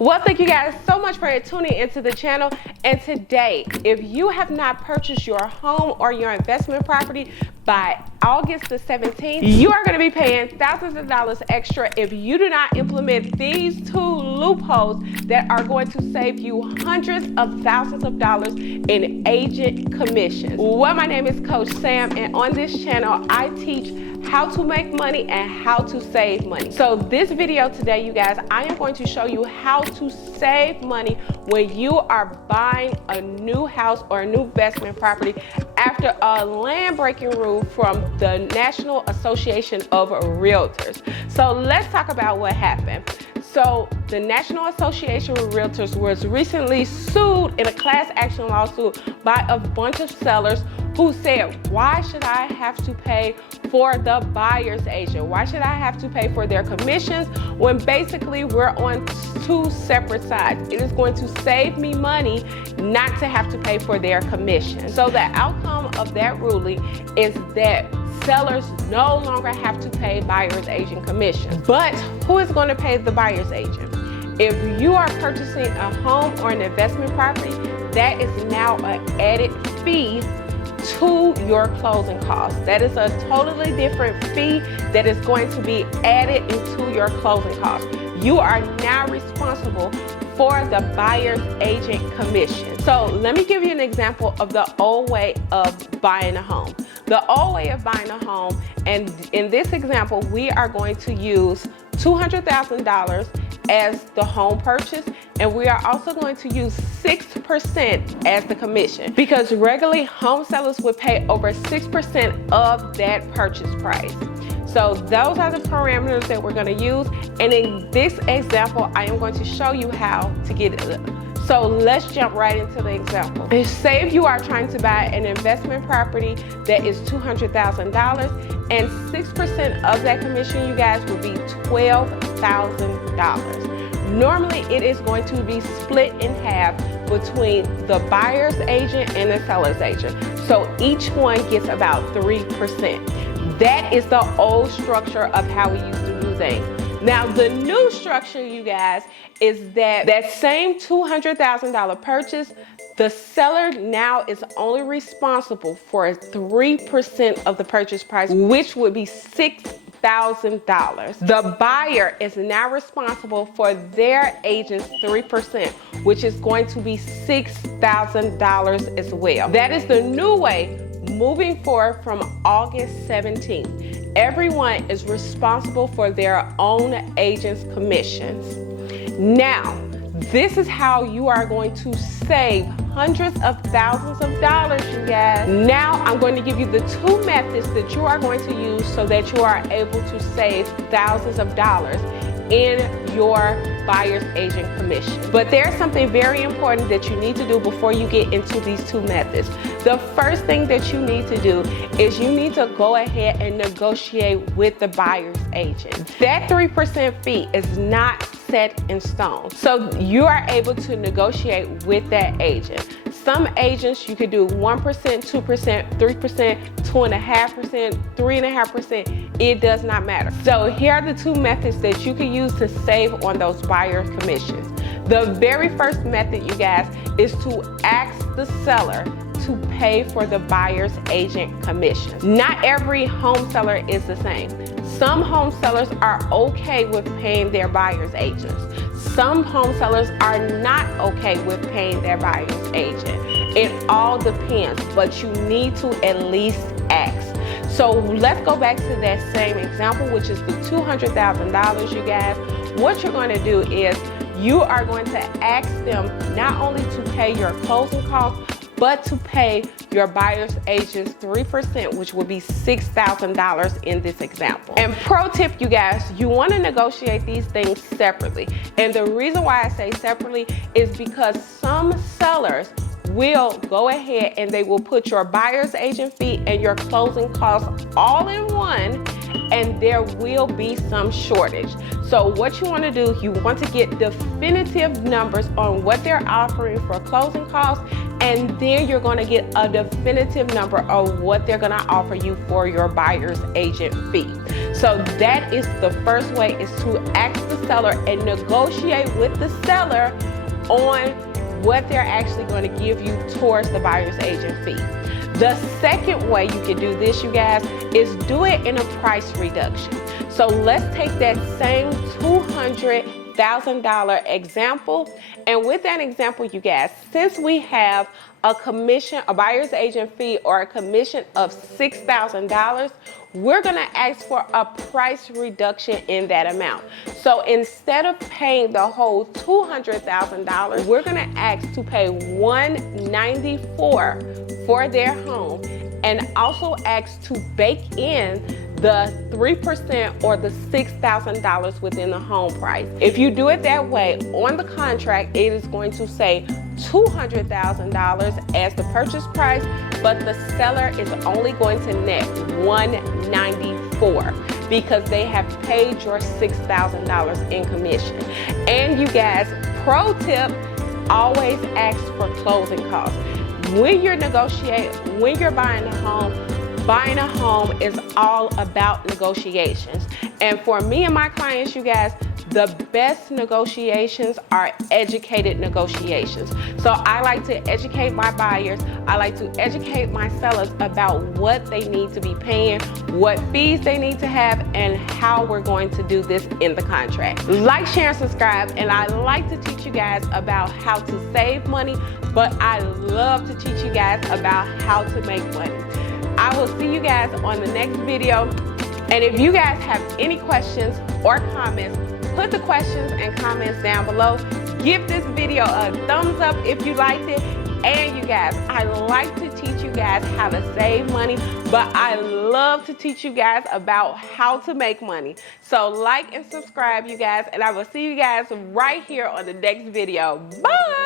Well, thank you guys so much for tuning into the channel. And today, if you have not purchased your home or your investment property by August the 17th, you are going to be paying thousands of dollars extra if you do not implement these two loopholes that are going to save you hundreds of thousands of dollars in agent commissions. Well, my name is Coach Sam, and on this channel, I teach how to make money and how to save money. So this video today, you guys, I am going to show you how to save money when you are buying a new house or a new investment property after a land breaking rule from the National Association of Realtors. So let's talk about what happened. So the National Association of Realtors was recently sued in a class action lawsuit by a bunch of sellers who said, why should I have to pay for the buyer's agent? Why should I have to pay for their commissions when basically we're on two separate sides? It is going to save me money not to have to pay for their commission. So the outcome of that ruling is that sellers no longer have to pay buyer's agent commissions. But who is going to pay the buyer's agent? If you are purchasing a home or an investment property, that is now an added fee to your closing costs. That is a totally different fee that is going to be added into your closing costs. You are now responsible for the buyer's agent commission. So let me give you an example of the old way of buying a home. The old way of buying a home, and in this example, we are going to use $200,000 as the home purchase, and we are also going to use 6% as the commission, because regularly home sellers would pay over 6% of that purchase price. So those are the parameters that we're going to use, and in this example I am going to show you how to get it. So let's jump right into the example. Say if you are trying to buy an investment property that is $200,000, and 6% of that commission, you guys, would be $12,000. Normally it is going to be split in half between the buyer's agent and the seller's agent. So each one gets about 3%. That is the old structure of how we used to do things. Now the new structure, you guys, is that same $200,000 purchase, the seller now is only responsible for 3% of the purchase price, which would be $6,000. The buyer is now responsible for their agent's 3%, which is going to be $6,000 as well. That is the new way moving forward from August 17th. Everyone is responsible for their own agent's commissions. Now, this is how you are going to save hundreds of thousands of dollars, you guys. Now, I'm going to give you the two methods that you are going to use so that you are able to save thousands of dollars in your buyer's agent commission. But there's something very important that you need to do before you get into these two methods. The first thing that you need to do is you need to go ahead and negotiate with the buyer's agent. That 3% fee is not set in stone. So you are able to negotiate with that agent. Some agents you could do 1%, 2%, 3%, 2.5%, 3.5%. It does not matter. So here are the two methods that you can use to save on those buyer commissions. The very first method, you guys, is to ask the seller to pay for the buyer's agent commission. Not every home seller is the same. Some home sellers are okay with paying their buyer's agents. Some home sellers are not okay with paying their buyer's agent. It all depends, but you need to at least ask. So let's go back to that same example, which is the $200,000, you guys. What you're going to do is you are going to ask them not only to pay your closing costs, but to pay your buyer's agent's 3%, which would be $6,000 in this example. And pro tip, you guys, you want to negotiate these things separately. And the reason why I say separately is because some sellers will go ahead and they will put your buyer's agent fee and your closing costs all in one, and there will be some shortage. So what you want to do, you want to get definitive numbers on what they're offering for closing costs, and then you're going to get a definitive number of what they're going to offer you for your buyer's agent fee. So that is the first way, is to ask the seller and negotiate with the seller on what they're actually going to give you towards the buyer's agent fee. The second way you can do this, you guys, is do it in a price reduction. So let's take that same $200,000 example, and with that example, you guys, since we have a commission, a buyer's agent fee or a commission of $6,000, we're gonna ask for a price reduction in that amount. So instead of paying the whole $200,000, we're gonna ask to pay $194,000 for their home, and also ask to bake in the 3% or the $6,000 within the home price. If you do it that way, on the contract, it is going to say $200,000 as the purchase price, but the seller is only going to net $194,000 because they have paid your $6,000 in commission. And you guys, pro tip, always ask for closing costs. When you're negotiating, when you're buying a home is all about negotiations. And for me and my clients, you guys, the best negotiations are educated negotiations. So I like to educate my buyers, I like to educate my sellers about what they need to be paying, what fees they need to have, and how we're going to do this in the contract. Like, share, and subscribe, and I like to teach you guys about how to save money, but I love to teach you guys about how to make money. I will see you guys on the next video. And if you guys have any questions or comments, put the questions and comments down below. Give this video a thumbs up if you liked it. And you guys, I like to teach you guys how to save money, but I love to teach you guys about how to make money. So like and subscribe, you guys, and I will see you guys right here on the next video. Bye!